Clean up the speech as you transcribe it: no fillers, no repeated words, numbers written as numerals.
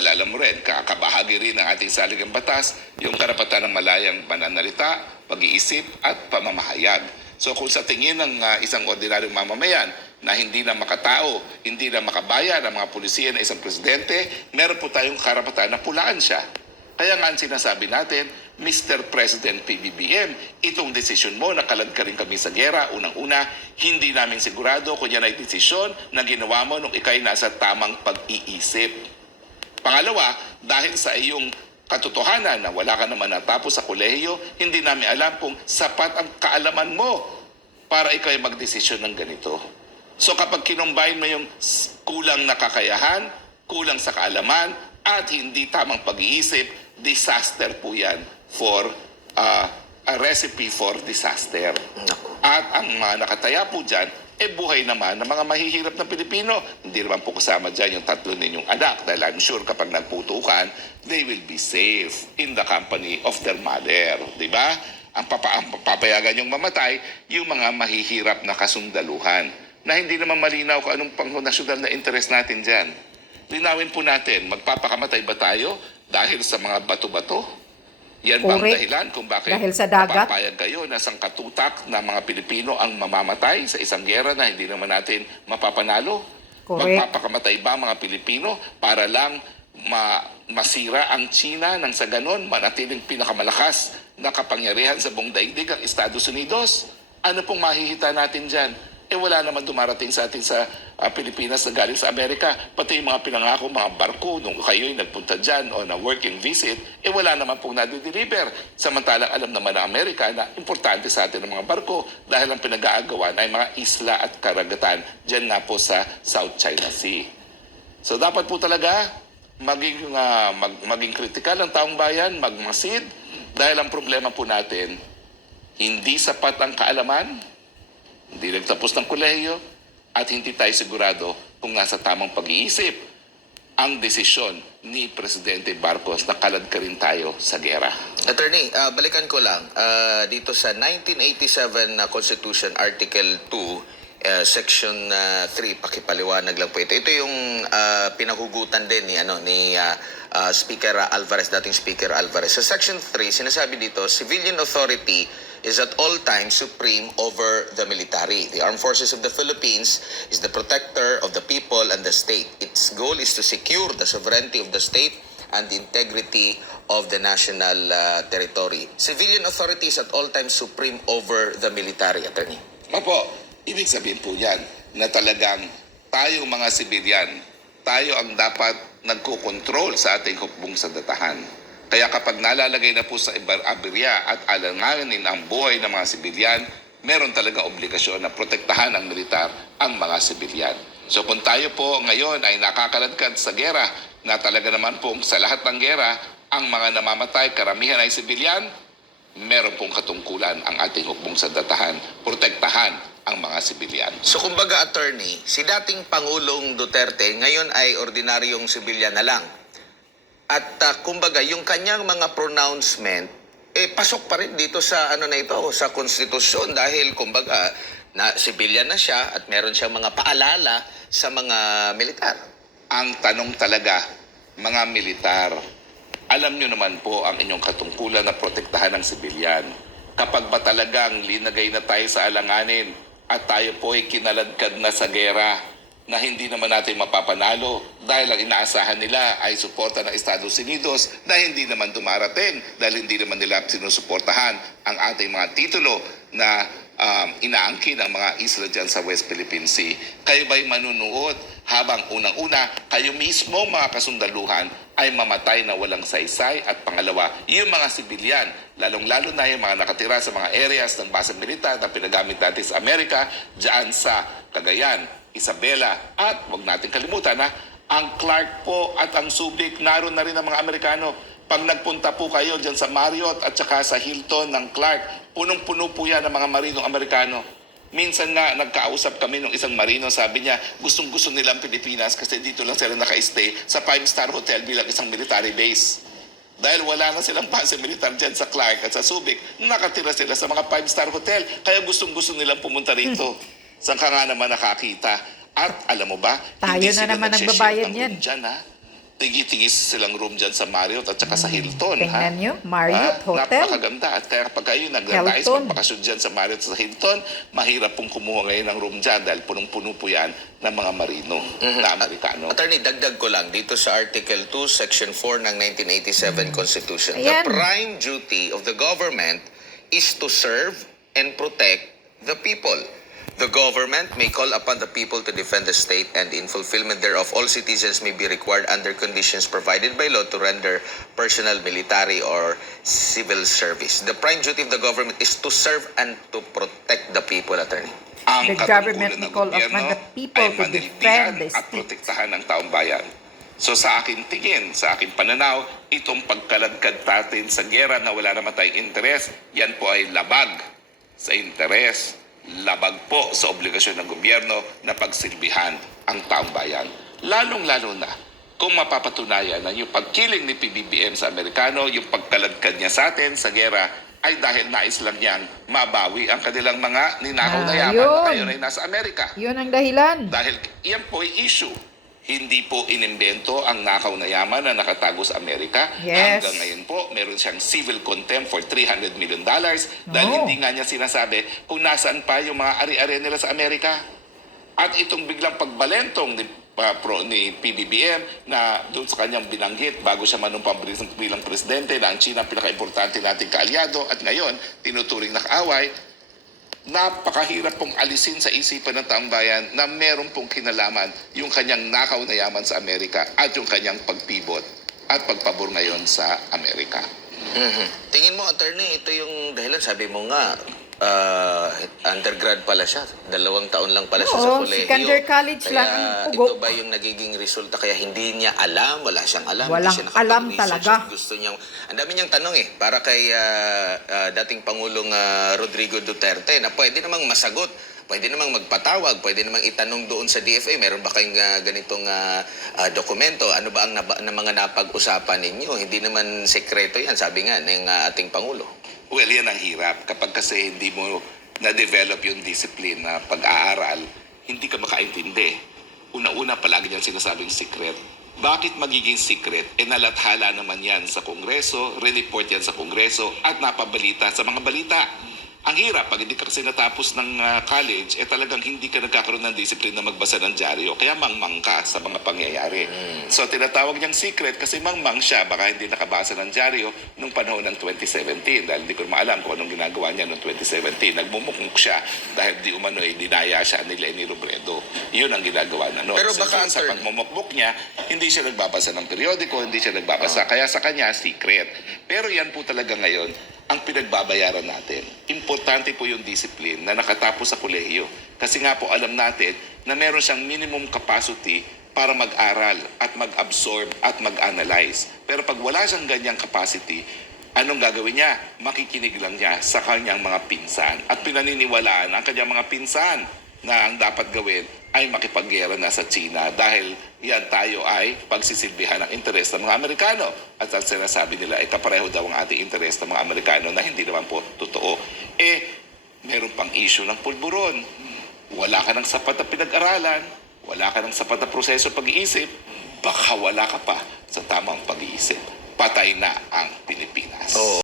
Well, alam mo rin, kakabahagi rin ng ating saligang batas, yung karapatan ng malayang pananalita, pag-iisip at pamamahayag. So kung sa tingin ng isang ordinaryong mamamayan na hindi na makatao, hindi na makabaya ng mga pulisiya na isang presidente, meron po tayong karapatan na pulaan siya. Kaya nga ang sinasabi natin, Mr. President PBBM, itong desisyon mo, nakalad ka rin kami sa gera, unang-una, hindi namin sigurado kung yan ay desisyon na ginawa mo nung ikay nasa tamang pag-iisip. Pangalawa, dahil sa iyong katotohanan na wala ka naman natapos sa kolehiyo, hindi namin alam kung sapat ang kaalaman mo para ikaw ay magdesisyon ng ganito. So kapag kinumbine mo yung kulang na kakayahan, kulang sa kaalaman, at hindi tamang pag-iisip, disaster po yan for a recipe for disaster. At ang mga nakataya po dyan, buhay naman ng mga mahihirap na Pilipino. Hindi naman po kasama dyan yung 3 ninyong anak dahil I'm sure kapag nagputukan, they will be safe in the company of their mother. Diba? Ang papayagan yung mamatay, yung mga mahihirap na kasundaluhan na hindi naman malinaw kung anong pang-nasyonal na interest natin dyan. Linawin po natin, magpapakamatay ba tayo dahil sa mga bato-bato? Yan ba ang dahilan kung bakit papayag kayo na sangkatutak na mga Pilipino ang mamamatay sa isang gera na hindi naman natin mapapanalo? Magpapakamatay ba mga Pilipino para lang masira ang China nang sa ganon manatiling pinakamalakas na kapangyarihan sa buong daigdig ang Estados Unidos? Ano pong mahihita natin dyan? Wala naman dumarating sa atin sa Pilipinas na galing sa Amerika. Pati yung mga pinangako, mga barko, nung kayo'y nagpunta dyan o na working visit, wala naman pong nadideliver. Samantalang alam naman ng Amerika na importante sa atin ang mga barko dahil ang pinag-aagawan ay mga isla at karagatan dyan nga po sa South China Sea. So dapat po talaga maging kritikal ang taong bayan, magmasid, dahil ang problema po natin, hindi sapat ang kaalaman, hindi nagtapos ng kolehiyo, at hindi tayo sigurado kung nasa tamang pag-iisip ang desisyon ni Presidente Marcos na kalad ka rin tayo sa gera. Attorney, balikan ko lang. Dito sa 1987 na Constitution, Article 2, Section 3, pakipaliwanag lang po ito. Ito yung pinahugutan din ni Speaker Alvarez, dating Speaker Alvarez. Sa Section 3, sinasabi dito, civilian authority is at all times supreme over the military. The Armed Forces of the Philippines is the protector of the people and the state. Its goal is to secure the sovereignty of the state and the integrity of the national territory. Civilian authority is at all times supreme over the military, Attorney. Opo, ibig sabihin po yan na talagang tayong mga sibilyan, tayo ang dapat nagkokontrol sa ating hukbong sandatahan. Kaya kapag nalalagay na po sa aberya at alanganin ang buhay ng mga sibilyan, meron talaga obligasyon na protektahan ng militar ang mga sibilyan. So kung tayo po ngayon ay nakakaladkad sa gera, na talaga naman po sa lahat ng gera, ang mga namamatay, karamihan ay sibilyan, meron pong katungkulan ang ating hukbong sandatahan, protektahan ang mga sibilyan. So kumbaga, Attorney, si dating Pangulong Duterte ngayon ay ordinaryong sibilyan na lang. At kumbaga, yung kanyang mga pronouncement, pasok pa rin dito sa sa konstitusyon dahil kumbaga, sibilyan na siya at meron siyang mga paalala sa mga militar. Ang tanong talaga, mga militar, alam nyo naman po ang inyong katungkulan na protektahan ng sibilyan. Kapag ba talagang linagay na tayo sa alanganin at tayo po ay kinaladkad na sa gera, na hindi naman natin mapapanalo dahil ang inaasahan nila ay suporta ng Estados Unidos na hindi naman dumarating dahil hindi naman nila sinusuportahan ang ating mga titulo na inaangkin ang mga isla dyan sa West Philippine Sea. Kayo ba'y manunuot habang unang-una kayo mismo mga kasundaluhan ay mamatay na walang saysay? At pangalawa, yung mga sibilyan, lalong-lalo na yung mga nakatira sa mga areas ng basang militar na pinagamit natin sa Amerika, dyan sa Cagayan, Isabela, at huwag natin kalimutan ang Clark po at ang Subic, naroon na rin ang mga Amerikano. Pag nagpunta po kayo dyan sa Marriott at saka sa Hilton ng Clark, punong-puno po yan ng mga marinong Amerikano. Minsan nga, nagkausap kami ng isang marino, sabi niya, gustong-gusto nilang Pilipinas kasi dito lang sila naka-stay sa 5-star hotel bilang isang military base. Dahil wala na silang base militar dyan sa Clark at sa Subic, nakatira sila sa mga 5-star hotel, kaya gustong-gusto nilang pumunta rito. Saan ka nga naman nakakita? At alam mo ba, tayo na naman nagbabayad yan. Dyan, tigi-tigis silang room dyan sa Marriott at saka sa Hilton. Tingnan nyo, Marriott Hotel. Napakaganda. At kaya kapag kayo naglalais Hilton. magbakasyon dyan sa Marriott sa Hilton, mahirap pong kumuha ngayon ng room dyan dahil punong-puno po yan ng mga marino na Amerikano. Attorney, dagdag ko lang dito sa Article 2, Section 4 ng 1987 Constitution. Ayan. The prime duty of the government is to serve and protect the people. The government may call upon the people to defend the state, and in fulfillment thereof, all citizens may be required under conditions provided by law to render personal, military, or civil service. The prime duty of the government is to serve and to protect the people, attorney. Ang The government katungkulan ng may call gobyerno upon the people ay to manilbihan defend the at state. protektahan ng taong bayan. So sa akin tingin, sa akin pananaw, itong pagkaladkad natin sa gera na wala naman tayong interes, yan po ay labag sa interes, labag po sa obligasyon ng gobyerno na pagsilbihan ang taong bayan. Lalong-lalo na kung mapapatunayan na yung pagkiling ni PBBM sa Amerikano, yung pagkaladkad niya sa atin sa gera, ay dahil nais lang niyang mabawi ang kanilang mga ninakaw na yaman na Yun. ngayon ay nasa Amerika. Yun ang dahilan. Dahil iyan po ay issue. Hindi po inimbento ang nakaw na yaman na nakatago sa Amerika. Yes. Hanggang ngayon po, meron siyang civil contempt for $300 million dahil No. hindi nga niya sinasabi kung nasaan pa yung mga ari-ari nila sa Amerika. At itong biglang pagbalentong ni PBBM na doon sa kanyang binanggit bago siya manumpang bilang presidente na ang China ang pinaka-importante nating kaalyado at ngayon tinuturing na kaaway, napakahirap pong alisin sa isipan ng taong bayan na meron pong kinalaman yung kanyang nakaw na yaman sa Amerika at yung kanyang pagpibot at pagpabor ngayon sa Amerika. Tingin mo, attorney, ito yung dahilan, sabi mo nga, undergrad pala siya. 2 taon lang pala siya sa Oo, kolehiyo. secondary college Kaya lang ang ugo. ito ba yung nagiging resulta? Kaya hindi niya alam, wala siyang alam. Walang hindi siya alam nakapag-research. talaga. Gusto niyang, ang dami niyang tanong para kay dating Pangulong Rodrigo Duterte na pwede namang masagot. Pwede namang magpatawag, pwede namang itanong doon sa DFA, meron ba kayong ganitong dokumento? Ano ba ang na mga napag-usapan ninyo? Hindi naman sekreto yan, sabi nga ng ating Pangulo. Well, yan ang hirap. Kapag kasi hindi mo na-develop yung discipline na pag-aaral, hindi ka makaintindi. Una-una, palagi niyang sinasabing secret. Bakit magiging secret? Nalathala naman yan sa Kongreso, re-report yan sa Kongreso, at napabalita sa mga balita. Ang hirap, pag hindi ka kasi natapos ng college, talagang hindi ka nagkakaroon ng discipline na magbasa ng dyaryo. Kaya mangmang ka sa mga pangyayari. So tinatawag niyang secret kasi mangmang siya. Baka hindi nakabasa ng dyaryo nung panahon ng 2017. Dahil hindi ko maalam kung anong ginagawa niya noong 2017. Nagmumukmuk siya dahil di umano dinaya siya ni Leni Robredo. Yun ang ginagawa na noon. Pero So, baka, sa pagmumukmuk niya, hindi siya nagbabasa ng periodiko, hindi siya nagbabasa. Kaya sa kanya, secret. Pero yan po talaga ngayon ang pinagbabayaran natin. Importante po yung discipline na nakatapos sa kolehiyo. Kasi nga po alam natin na meron siyang minimum capacity para mag-aral at mag-absorb at mag-analyze. Pero pag wala siyang ganyang capacity, anong gagawin niya? Makikinig lang niya sa kanyang mga pinsan. At pinaniniwalaan ang kanyang mga pinsan na ang dapat gawin ay makipaggera na sa China dahil yan tayo ay pagsisilbihan ng interes ng mga Amerikano. At ang sinasabi nila ay kapareho daw ang ating interes ng mga Amerikano na hindi naman po totoo. Meron pang issue ng pulburon. Wala ka ng sapat na pinag-aralan, wala ka ng sapat na proseso pag-iisip, baka wala ka pa sa tamang pag-iisip. Patay na ang Pilipinas.